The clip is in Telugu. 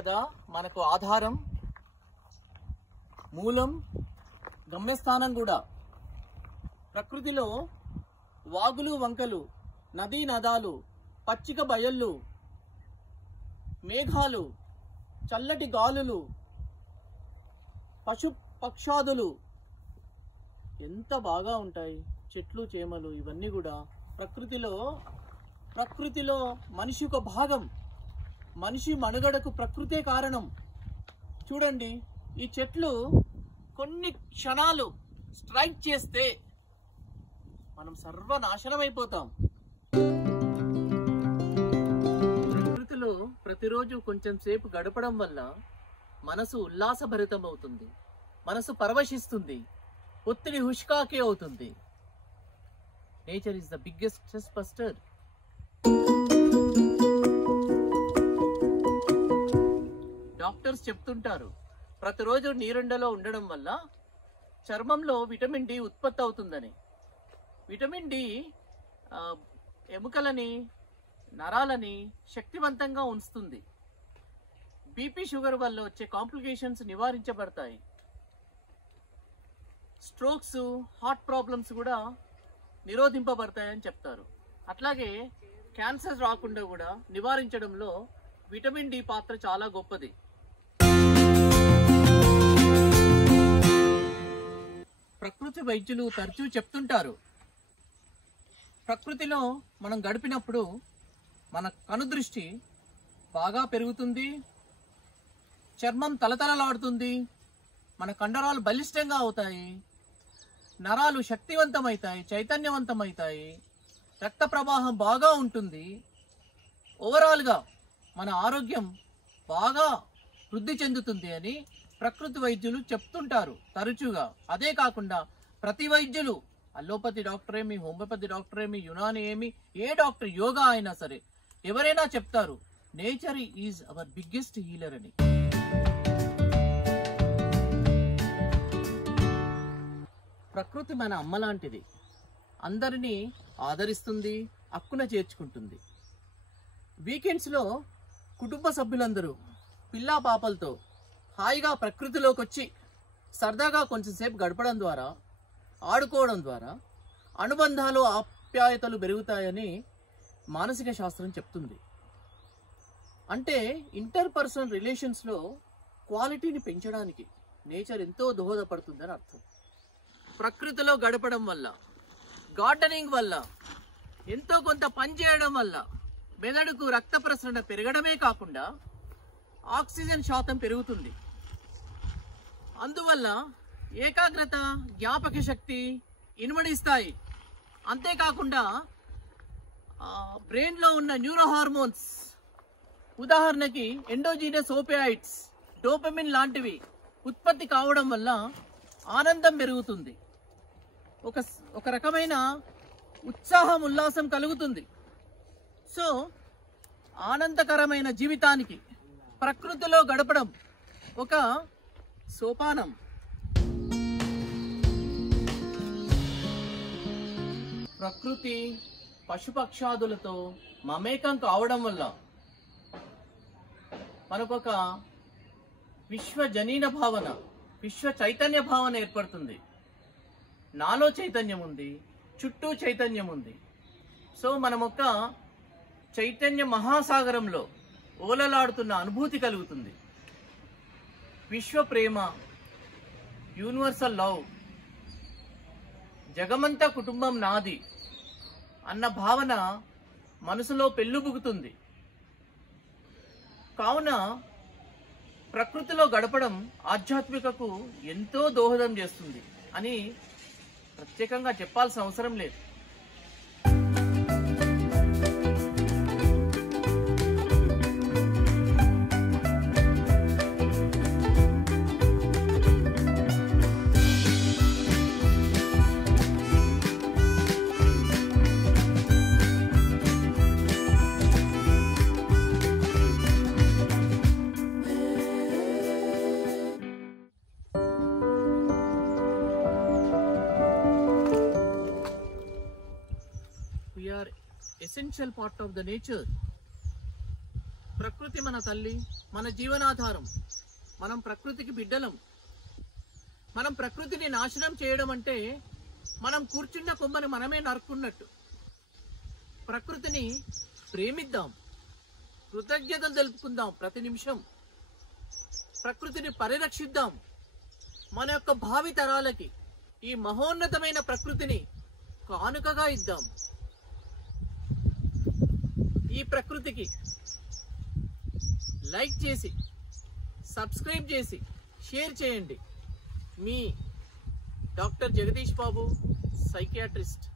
కదా మనకు ఆధారం, మూలం, గమ్యస్థానం కూడా. ప్రకృతిలో వాగులు వంకలు, నదీ నదాలు, పచ్చిక బయళ్ళు, మేఘాలు, చల్లటి గాలులు, పశు పక్షాదులు ఎంత బాగా ఉంటాయి. చెట్లు చేమలు ఇవన్నీ కూడా ప్రకృతిలో మనిషి ఒక భాగం. మనిషి మనుగడకు ప్రకృతే కారణం. చూడండి, ఈ చెట్లు కొన్ని క్షణాలు స్ట్రైక్ చేస్తే మనం సర్వనాశనం అయిపోతాం. ప్రకృతిలో ప్రతిరోజు కొంచెం సేపు గడపడం వల్ల మనసు ఉల్లాసభరితం అవుతుంది, మనసు పరవశిస్తుంది, ఒత్తిడి హుష్కాకి అవుతుంది. Nature is the biggest stress buster. Doctors చెప్తుంటారు, ప్రతిరోజు నీరెండలో ఉండడం వల్ల చర్మంలో విటమిన్ డి ఉత్పత్తి అవుతుందని. విటమిన్ డి ఎముకలని, నరాలని శక్తివంతంగా ఉంచుతుంది. బీపీ, షుగర్ వల్ల వచ్చే కాంప్లికేషన్స్ నివారించబడతాయి. స్ట్రోక్స్, హార్ట్ ప్రాబ్లమ్స్ కూడా నిరోధింపబడతాయని చెప్తారు. అట్లాగే క్యాన్సర్ రాకుండా కూడా నివారించడంలో విటమిన్ డి పాత్ర చాలా గొప్పది. ప్రకృతి వైద్యులు తరచూ చెప్తుంటారు, ప్రకృతిలో మనం గడిపినప్పుడు మన కనుదృష్టి బాగా పెరుగుతుంది, చర్మం తలతలలాడుతుంది, మన కండరాలు బలిష్టంగా అవుతాయి, నరాలు శక్తివంతమవుతాయి, చైతన్యవంతమవుతాయి, రక్త ప్రవాహం బాగా ఉంటుంది. ఓవరాల్గా మన ఆరోగ్యం బాగా వృద్ధి చెందుతుంది అని ప్రకృతి వైద్యులు చెప్తుంటారు తరచుగా. అదే కాకుండా ప్రతి వైద్యులు, అల్లోపతి డాక్టర్ ఏమి, హోమియోపతి డాక్టర్ ఏమి, యునాని ఏమి, ఏ డాక్టర్, యోగా అయినా సరే ఎవరైనా చెప్తారు, nature is our biggest healer అని. ప్రకృతి మన అమ్మ లాంటిది. అందరినీ ఆదరిస్తుంది, అక్కున చేర్చుకుంటుంది. వీకెండ్స్లో కుటుంబ సభ్యులందరూ పిల్లా పాపలతో హాయిగా ప్రకృతిలోకి వచ్చి సరదాగా కొంచెంసేపు గడపడం ద్వారా, ఆడుకోవడం ద్వారా అనుబంధాలు, ఆప్యాయతలు పెరుగుతాయని మానసిక శాస్త్రం చెప్తుంది. అంటే ఇంటర్పర్సనల్ రిలేషన్స్లో క్వాలిటీని పెంచడానికి నేచర్ ఎంతో దోహదపడుతుందని అర్థం. ప్రకృతిలో గడపడం వల్ల, గార్డెనింగ్ వల్ల, ఎంతో కొంత పని చేయడం వల్ల మెదడుకు రక్త ప్రసరణ పెరగడమే కాకుండా ఆక్సిజన్ శాతం పెరుగుతుంది. అందువల్ల ఏకాగ్రత, జ్ఞాపక శక్తి ఇనుమడిస్తాయి. అంతేకాకుండా బ్రెయిన్లో ఉన్న న్యూరో హార్మోన్స్, ఉదాహరణకి ఎండోజీనస్ ఓపియాయిడ్స్, డోపమిన్ లాంటివి ఉత్పత్తి కావడం వల్ల ఆనందం పెరుగుతుంది. ఒక రకమైన ఉత్సాహం, ఉల్లాసం కలుగుతుంది. సో ఆనందకరమైన జీవితానికి ప్రకృతిలో గడపడం ఒక సోపానం. ప్రకృతి, పశుపక్షాదులతో మమేకం కావడం వల్ల మనకొక విశ్వజనీన భావన, విశ్వ చైతన్య భావన ఏర్పడుతుంది. నాలో చైతన్యం ఉంది, చుట్టూ చైతన్యం ఉంది. సో మనం ఒక చైతన్య మహాసాగరంలో ఓలలాడుతున్న అనుభూతి కలుగుతుంది. విశ్వ ప్రేమ, యూనివర్సల్ లవ్, జగమంతా కుటుంబం నాది అన్న భావన మనసులో పెళ్ళుబుకుతుంది. కావున ప్రకృతిలో గడపడం ఆధ్యాత్మికకు ఎంతో దోహదం చేస్తుంది అని ప్రత్యేకంగా చెప్పాల్సిన అవసరం లేదు. We are essential part of the nature. ప్రకృతి మన తల్లి, మన జీవనాధారం. మనం ప్రకృతికి బిడ్డలం. మనం ప్రకృతిని నాశనం చేయడం అంటే మనం కూర్చున్న కొమ్మని మనమే నరుక్కున్నట్టు. ప్రకృతిని ప్రేమిద్దాం, కృతజ్ఞతలు తెలుపుకుందాం ప్రతి నిమిషం. ప్రకృతిని పరిరక్షిద్దాం. మన యొక్క భావి తరాలకి ఈ మహోన్నతమైన ప్రకృతిని కానుకగా ఇద్దాం. ఈ ప్రకృతికి లైక్ చేసి, సబ్స్క్రైబ్ చేసి, షేర్ చేయండి. మీ డాక్టర్ జగదీష్ బాబు, సైకియాట్రిస్ట్.